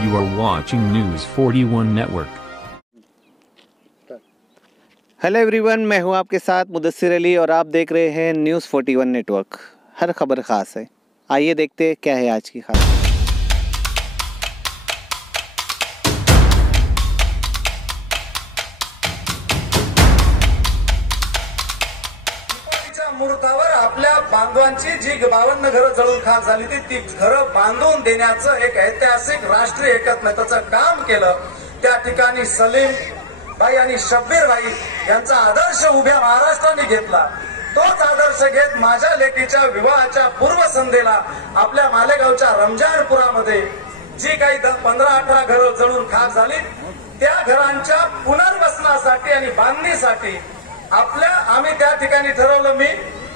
You are watching News 41 Network. Hello everyone, मैं हूं आपके साथ मुदस्सिर अली और आप देख रहे हैं न्यूज़ 41 नेटवर्क। हर खबर ख़ास है। आइए देखते हैं क्या है आज की खास। मुहूर्तावर आपल्या बांधवांची जी 52 घरं जळून खाक झाली ती घरं बांधून देण्याचं एक ऐतिहासिक राष्ट्रीय एकात्मतेचं काम केलं। त्या ठिकाणी सलीम भाई आणि शब्बीर भाई यांचा आदर्श उभ्या महाराष्ट्राने घेतला। तोच आदर्श घेत माझ्या लेकीच्या विवाहाच्या पूर्वसंध्येला आपल्या मालेगावच्या रमजानपुरामध्ये जी काही 15-18 घरं जळून खाक झाली त्या घरांच्या पुनर्वसनासाठी आणि बांधणीसाठी आम्ही त्या ठिकाणी ठरवलं मी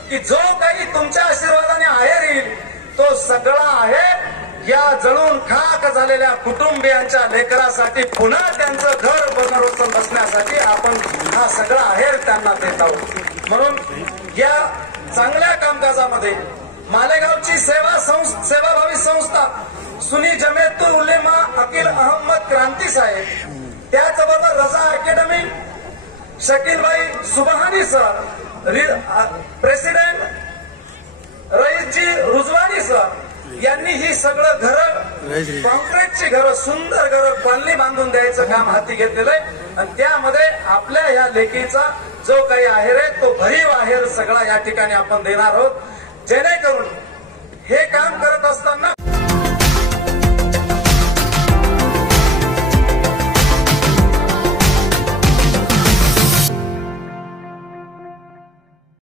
की जो काही तुमच्या आशीर्वादाने आहेर येईल तो सगळा आहेर या जळून खाक झालेल्या कुटुंबियांच्या लेकरासाठी पुन्हा त्यांचं घर पुनर्वसन बसण्यासाठी आपण हा सगळा आहेर त्यांना देत आहोत। म्हणून या चांगल्या कामकाजामध्ये मालेगावची सेवाभावी संस्था सुनी जमेतुल उलेमा अकील अहमद क्रांती साहेब, त्याचबरोबर रजा अकॅडमी शकील भाई सुबहानी सर, प्रेसिडेंट रईसजी रुजवानी सर यांनी ही सगळं घरं कॉन्क्रीटची घरं सुंदर घरं कॉलनी बांधून द्यायचं काम हाती घेतलेलं आहे आणि त्यामध्ये आपल्या या लेकीचा जो काही आहेर आहे तो भरीव आहेर सगळा या ठिकाणी आपण देणार आहोत, जेणेकरून हे काम करत असताना